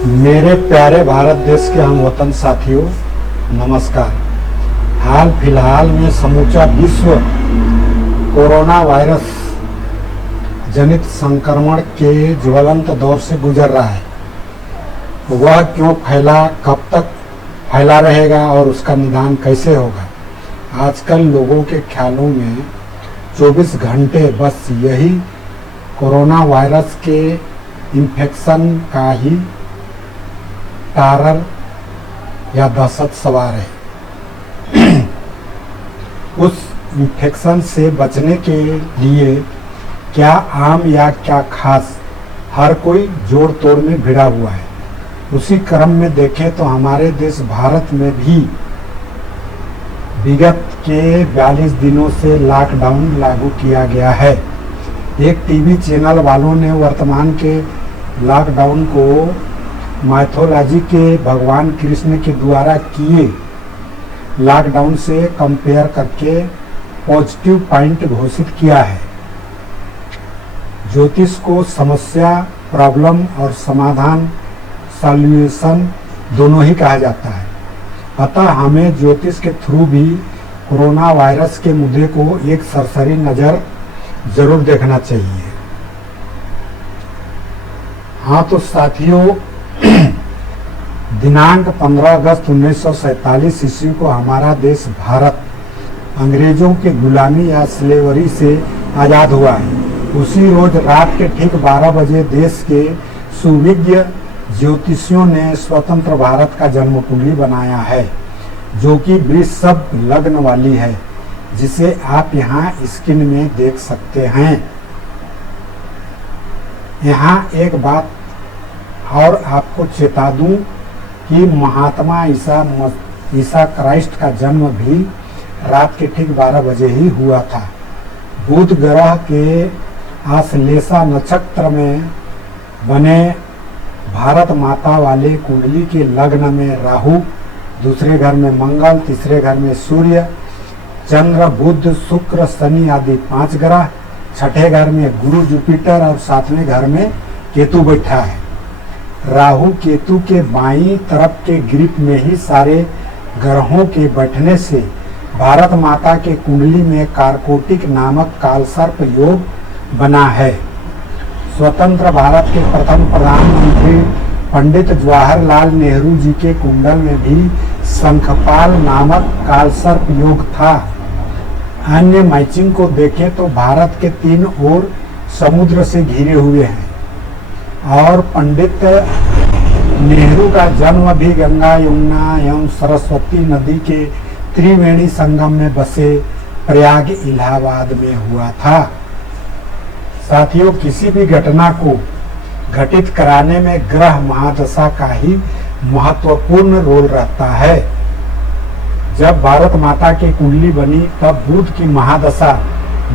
मेरे प्यारे भारत देश के हम वतन साथियों, नमस्कार। हाल फिलहाल में समूचा विश्व कोरोना वायरस जनित संक्रमण के ज्वलंत दौर से गुजर रहा है। वह क्यों फैला, कब तक फैला रहेगा और उसका निदान कैसे होगा? आजकल लोगों के ख्यालों में 24 घंटे बस यही कोरोना वायरस के इन्फेक्शन का ही टारर या दहशत सवार है। उस इन्फेक्शन से बचने के लिए क्या आम या क्या खास, हर कोई जोड़ तोड़ में भिड़ा हुआ है। उसी क्रम में देखें तो हमारे देश भारत में भी विगत के 42 दिनों से लॉकडाउन लागू किया गया है। एक टीवी चैनल वालों ने वर्तमान के लॉकडाउन को माइथोलॉजी के भगवान कृष्ण के द्वारा किए लॉकडाउन से कंपेयर करके पॉजिटिव पॉइंट घोषित किया है। ज्योतिष को समस्या, प्रॉब्लम और समाधान, सॉल्यूशन दोनों ही कहा जाता है। अतः हमें ज्योतिष के थ्रू भी कोरोना वायरस के मुद्दे को एक सरसरी नज़र जरूर देखना चाहिए। हाँ तो साथियों, दिनांक 15 अगस्त 1947 ईस्वी को हमारा देश भारत अंग्रेजों के गुलामी या स्लेवरी से आज़ाद हुआ है। उसी रोज रात के ठीक 12 बजे देश के सुविज्ञ ज्योतिषियों ने स्वतंत्र भारत का जन्म कुंडली बनाया है, जो कि वृषभ लग्न वाली है, जिसे आप यहाँ स्क्रीन में देख सकते हैं। यहाँ एक बात और आपको चेता दूं कि महात्मा ईसा क्राइस्ट का जन्म भी रात के ठीक 12 बजे ही हुआ था। बुध ग्रह के आश्लेषा नक्षत्र में बने भारत माता वाले कुंडली के लग्न में राहु, दूसरे घर में मंगल, तीसरे घर में सूर्य, चंद्र, बुध, शुक्र, शनि आदि 5 ग्रह, छठे घर में गुरु, जुपिटर और 7वें घर में केतु बैठा है। राहु केतु के बाईं तरफ के ग्रिप में ही सारे ग्रहों के बैठने से भारत माता के कुंडली में कारकोटिक नामक कालसर्प योग बना है। स्वतंत्र भारत के प्रथम प्रधानमंत्री पंडित जवाहरलाल नेहरू जी के कुंडल में भी शंखपाल नामक कालसर्प योग था। अन्य मैचिंग को देखें तो भारत के 3 ओर समुद्र से घिरे हुए हैं और पंडित नेहरू का जन्म भी गंगा, यमुना एवं सरस्वती नदी के त्रिवेणी संगम में बसे प्रयाग इलाहाबाद में हुआ था। साथियों, किसी भी घटना को घटित कराने में ग्रह महादशा का ही महत्वपूर्ण रोल रहता है। जब भारत माता की कुंडली बनी तब बुध की महादशा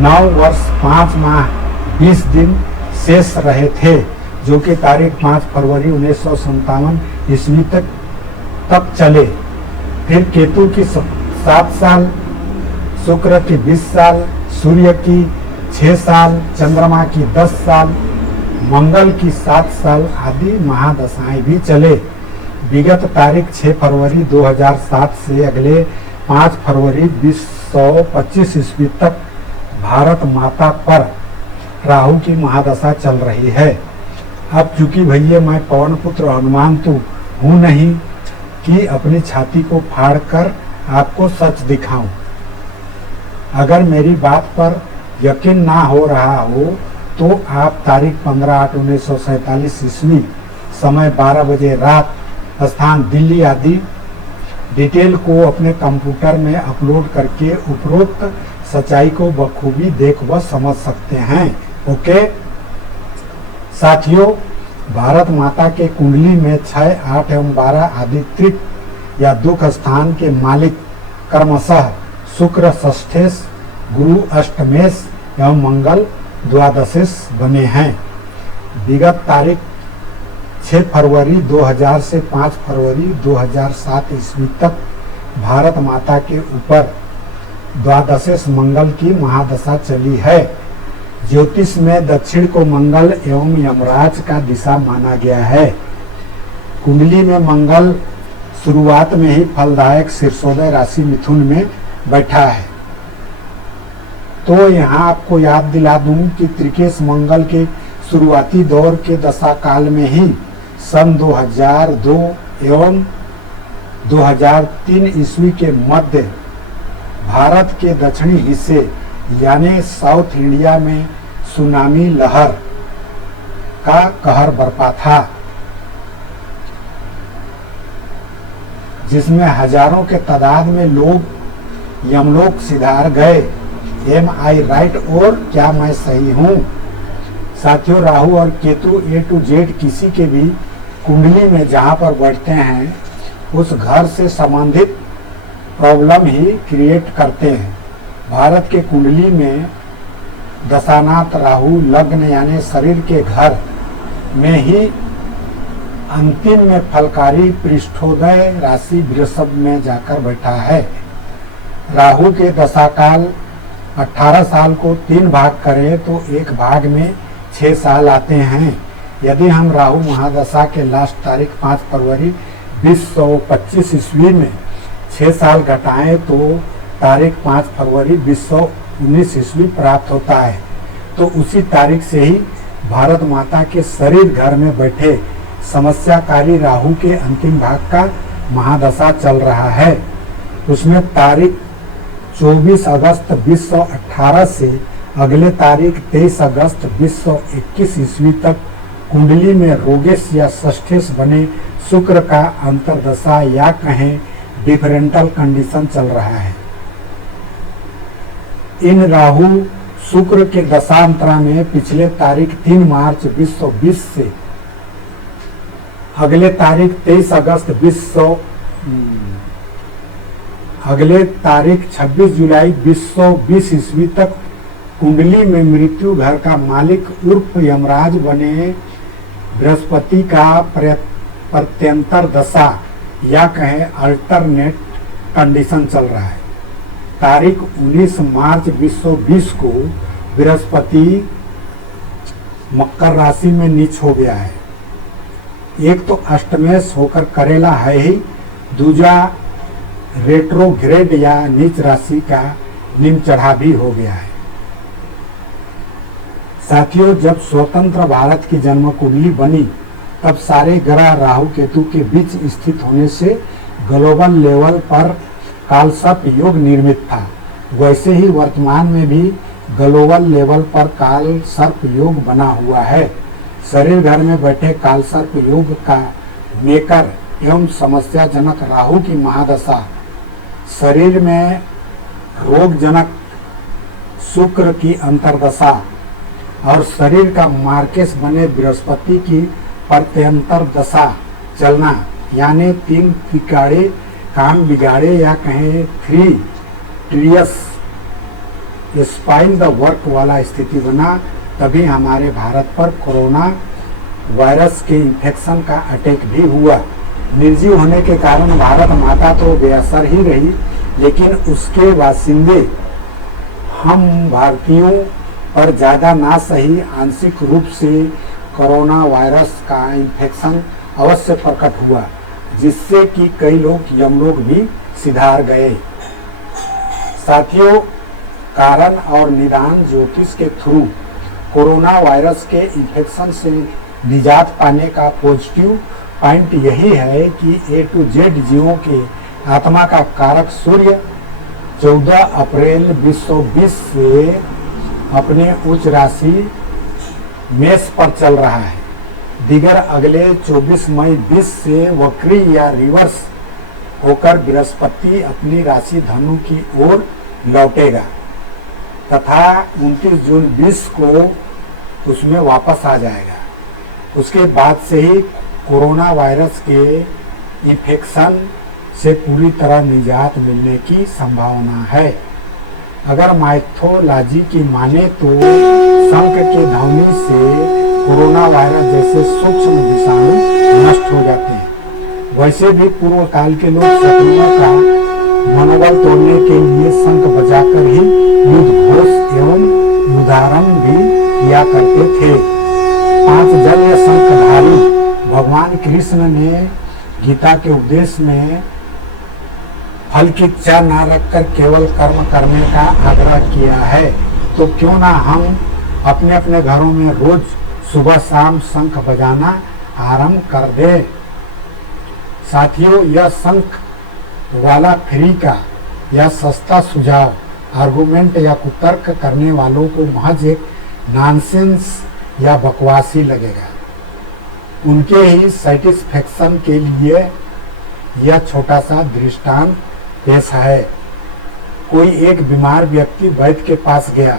9 वर्ष 5 माह 20 दिन शेष रहे थे, जो कि तारीख 5 फरवरी 1957 ईस्वी तक चले। फिर केतु की 7 साल, शुक्र की 20 साल, सूर्य की 6 साल, चंद्रमा की 10 साल, मंगल की 7 साल आदि महादशाएं भी चले। विगत तारीख 6 फरवरी 2007 से अगले 5 फरवरी 2025 ईस्वी तक भारत माता पर राहु की महादशा चल रही है। अब चूंकि भैया मैं पवन पुत्र हनुमान तो हूँ नहीं कि अपनी छाती को फाड़कर आपको सच दिखाऊं। अगर मेरी बात पर यकीन ना हो रहा हो तो आप तारीख 15/8/1947 ईस्वी, समय 12 बजे रात, स्थान दिल्ली आदि डिटेल को अपने कंप्यूटर में अपलोड करके उपरोक्त सच्चाई को बखूबी देख व समझ सकते हैं। ओके साथियों, भारत माता के कुंडली में 6, 8 एवं 12 आदि त्रिक या दुख स्थान के मालिक क्रमशः शुक्र षष्ठेश, गुरु अष्टमेश एवं मंगल द्वादशेश बने हैं। विगत तारीख 6 फरवरी 2000 से 5 फरवरी 2007 ईस्वी तक भारत माता के ऊपर द्वादशेश मंगल की महादशा चली है। ज्योतिष में दक्षिण को मंगल एवं यमराज का दिशा माना गया है। कुंडली में मंगल शुरुआत में ही फलदायक शीर्षोदय राशि मिथुन में बैठा है। तो यहाँ आपको याद दिला दूं कि त्रिकेश मंगल के शुरुआती दौर के दशा काल में ही सन 2002 एवं 2003 ईस्वी के मध्य भारत के दक्षिणी हिस्से यानी साउथ इंडिया में सुनामी लहर का कहर बरपा था, जिसमें हजारों के तादाद में लोग यमलोक सिधार गए। एम आई राइट और क्या मैं सही हूँ? साथियों, राहु और केतु ए टू जेड किसी के भी कुंडली में जहाँ पर बैठते हैं उस घर से संबंधित प्रॉब्लम ही क्रिएट करते हैं। भारत के कुंडली में दशानाथ राहु लग्न यानी शरीर के घर में ही अंतिम में फलकारी पृष्ठोदय राशि वृषभ में जाकर बैठा है। राहु के दशाकाल 18 साल को 3 भाग करें तो एक भाग में 6 साल आते हैं। यदि हम राहु महादशा के लास्ट तारीख 5 फरवरी 2025 ईस्वी में 6 साल घटाएं तो तारीख 5 फरवरी 2019 ईस्वी प्राप्त होता है। तो उसी तारीख से ही भारत माता के शरीर घर में बैठे समस्याकारी राहु के अंतिम भाग का महादशा चल रहा है। उसमें तारीख 24 अगस्त 2018 से अगले तारीख 23 अगस्त 2021 ईस्वी तक कुंडली में रोगेश या षष्ठेश बने शुक्र का अंतर्दशा या कहें डिफरेंटल कंडीशन चल रहा है। इन राहु शुक्र के दशांतरा में पिछले तारीख 3 मार्च 2020 से अगले तारीख 26 जुलाई 2020 ईस्वी तक कुंडली में मृत्यु घर का मालिक उर्फ यमराज बने बृहस्पति का प्रत्यंतर दशा या कहें अल्टरनेट कंडीशन चल रहा है। तारीख 19 मार्च 2020 को बृहस्पति मकर राशि में नीच हो गया है। एक तो अष्टमेश होकर करेला है ही, दूजा रेट्रोग्रेड या नीच राशि का निम्न चढ़ा भी हो गया है। साथियों, जब स्वतंत्र भारत की जन्म कुंडली बनी तब सारे ग्रह राहु केतु के बीच स्थित होने से ग्लोबल लेवल पर कालसर्प योग निर्मित था। वैसे ही वर्तमान में भी ग्लोबल लेवल पर कालसर्प योग बना हुआ है। शरीर घर में बैठे कालसर्प योग का मेकर एवं समस्याजनक राहु की महादशा, शरीर में रोगजनक शुक्र की अंतर्दशा और शरीर का मार्केस बने बृहस्पति की प्रत्यंतर दशा चलना यानी 3 तिकाड़े काम बिगाड़े या कहें 3 ट्रियस स्पाइन द वर्क वाला स्थिति बना, तभी हमारे भारत पर कोरोना वायरस के इन्फेक्शन का अटैक भी हुआ। निर्जीव होने के कारण भारत माता तो बेअसर ही रही, लेकिन उसके बासिंदे हम भारतीयों पर ज़्यादा ना सही आंशिक रूप से कोरोना वायरस का इन्फेक्शन अवश्य प्रकट हुआ, जिससे कि कई लोग यमलोक भी सिधार गए। साथियों, कारण और निदान ज्योतिष के थ्रू कोरोना वायरस के इन्फेक्शन से निजात पाने का पॉजिटिव पॉइंट यही है कि ए टू जेड जीवों के आत्मा का कारक सूर्य 14 अप्रैल 2020 से अपने उच्च राशि मेष पर चल रहा है। दिगर अगले 24 मई 20 से वक्री या रिवर्स होकर बृहस्पति अपनी राशि धनु की ओर लौटेगा तथा 29 जून 20 को उसमें वापस आ जाएगा। उसके बाद से ही कोरोना वायरस के इन्फेक्शन से पूरी तरह निजात मिलने की संभावना है। अगर माइथोलॉजी की माने तो शंख के ध्वनि से कोरोना वायरस जैसे सूक्ष्म विषाणु नष्ट हो जाते हैं। वैसे भी पूर्व काल के लोग शत्रुओं का मनोबल तोड़ने के लिए शंख बजाकर ही युद्ध घोष एवं युद्धारंभ भी किया करते थे। 5 जन्य शंखधारी भगवान कृष्ण ने गीता के उपदेश में फल की इच्छा ना रखकर केवल कर्म करने का आग्रह किया है, तो क्यों ना हम अपने अपने घरों में रोज सुबह शाम शंख बजाना आरंभ कर दे। साथियों, यह शंख वाला फ्री का या सस्ता सुझाव आर्गुमेंट या कुतर्क करने वालों को महज एक नॉनसेंस या बकवासी लगेगा। उनके ही सेटिस्फेक्शन के लिए यह छोटा सा दृष्टांत पेश है। कोई एक बीमार व्यक्ति वैद्य के पास गया।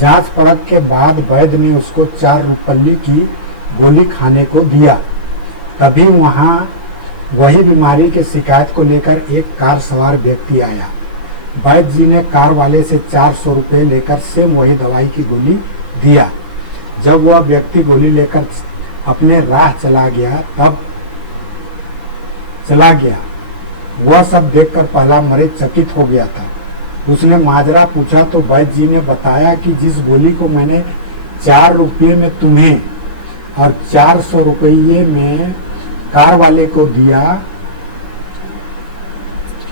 जांच परख के बाद वैद्य ने उसको 4 रुपये की गोली खाने को दिया। तभी वहां वही बीमारी के शिकायत को लेकर एक कार सवार व्यक्ति आया। वैद्य जी ने कार वाले से 400 रुपये लेकर सेम वही दवाई की गोली दिया। जब वह व्यक्ति गोली लेकर अपने राह चला गया, वह सब देखकर पहला मरीज चकित हो गया था। उसने माजरा पूछा तो वैद्य जी ने बताया कि जिस गोली को मैंने 4 रुपये में तुम्हें और 400 रुपये में कार वाले को दिया,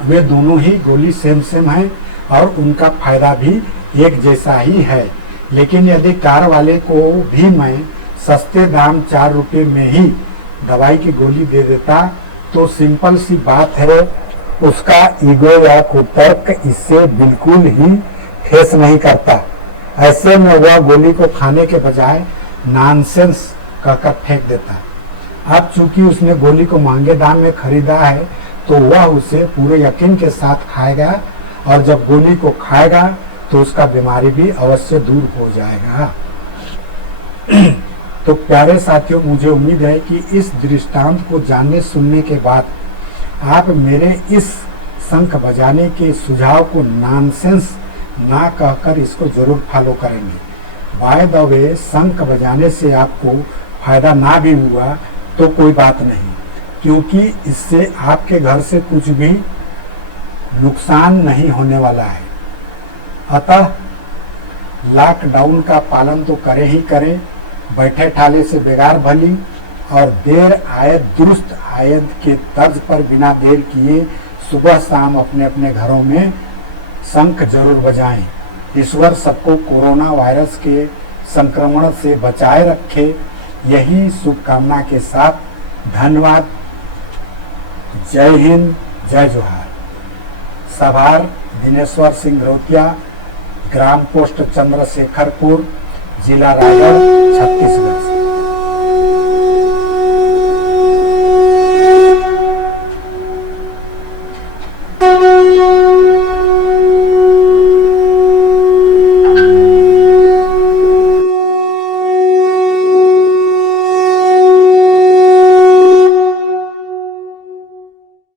वे दोनों ही गोली सेम है और उनका फायदा भी एक जैसा ही है। लेकिन यदि कार वाले को भी मैं सस्ते दाम 4 रुपये में ही दवाई की गोली दे देता, तो सिंपल सी बात है, उसका ईगो या कुतर्क इससे बिल्कुल ही ठेस नहीं करता। ऐसे में वह गोली को खाने के बजाय नॉनसेंस कहकर फेंक देता। अब चूंकि उसने गोली को महंगे दाम में खरीदा है, तो वह उसे पूरे यकीन के साथ खाएगा, और जब गोली को खाएगा तो उसका बीमारी भी अवश्य दूर हो जाएगा। तो प्यारे साथियों, मुझे उम्मीद है कि इस दृष्टांत को जानने सुनने के बाद आप मेरे इस शंख बजाने के सुझाव को नॉनसेंस ना कहकर इसको जरूर फॉलो करेंगे। बाय द वे, शंख बजाने से आपको फायदा ना भी हुआ तो कोई बात नहीं, क्योंकि इससे आपके घर से कुछ भी नुकसान नहीं होने वाला है। अतः लॉकडाउन का पालन तो करें ही करें, बैठे ठाले से बेगार भली, और देर आयत दुरुस्त आयत के तर्ज पर बिना देर किए सुबह शाम अपने अपने घरों में शंख जरूर बजाएं। ईश्वर सबको कोरोना वायरस के संक्रमण से बचाए रखे, यही शुभकामना के साथ धन्यवाद। जय हिंद, जय जोहार। सभार दिनेश्वर सिंह रौतिया, ग्राम पोस्ट चंद्रशेखरपुर, जिला रायगढ़, छत्तीसगढ़।